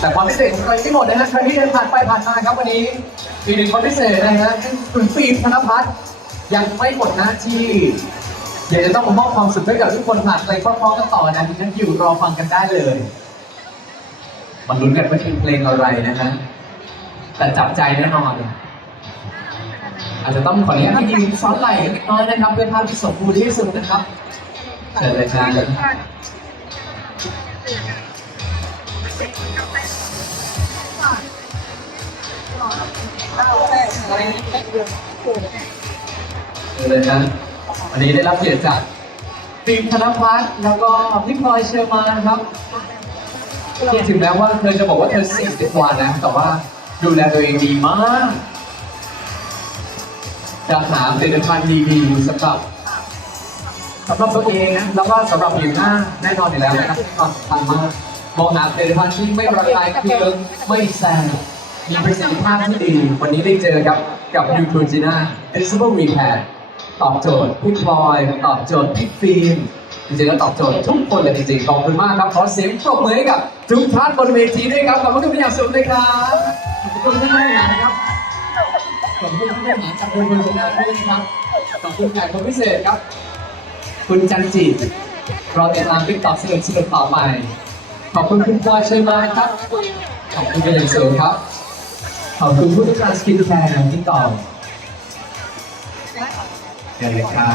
แต่ความพิเศษของใครไม่หมดนะฮะใครที่เดินผ่านไปผ่านมาครับวันนี้อีกหนึ่งความพิเศษนะฮะคุณฟิล์มธนพัฒน์ยังไม่หมดหน้าที่เดี๋ยวจะต้องมามอบความสุขให้กับทุกคนผ่านไปพร้อมๆกันต่อนะที่ฉันอยู่รอฟังกันได้เลยมาลุ้นกันว่าเป็นเพลงอะไรนะฮะแต่จับใจแน่นอนอาจจะต้องขออนุญาตที่ยืนซ้อนไหล่นเล็กน้อยนะครับเพื่อภาพที่สมบูรณ์ที่สุดนะครับเชิญเลยครับ เลยนะวันนี้ได้รับเกียรติจากฟิล์มธนพัฒน์แล้วก็พี่พลอยเชอร์มานครับที่ถึงแม้ว่าเธอจะบอกว่าเธอ 40กว่านะ แต่ว่าดูแลตัวเองดีมาก จะหาผลิตภัณฑ์ดีๆสำหรับสำหรับตัวเองนะแล้วก็สำหรับผิวหน้าแน่นอนอยู่แล้วนะครับสำคัญมาก มองหาผลิตภัณฑ์ที่ไม่ระคายเคืองไม่แสบมีประสิทธิภาพที่ดี วันนี้ได้เจอกับกับ Neutrogena Invisible Repair ตอบโจทย์พี่พลอย ตอบโจทย์พี่ฟิล์มจริงๆแล้วตอบโจทย์ทุกคนเลยจริงๆขอบคุณมากครับขอเสียงปรบมือให้กับทุกท่านบนเวทีด้วยครับขอบคุณเป็นอย่างสูงเลยครับขอบคุณท่านผู้บริหารนะครับขอบคุณผู้บริหารจากคุณคุณชนะด้วยนะครับขอบคุณแขกคนพิเศษครับ คุณจันจิรอติดตามติ๊กต็อกสนุกสนุกต่อไป ขอบคุณคุณพลอยเชยมาครับ ขอบคุณเป็นอย่างสูงครับ ขอบคุณผู้จัดการสกินแคร์ที่ต่อเดี๋ยวเลยครับ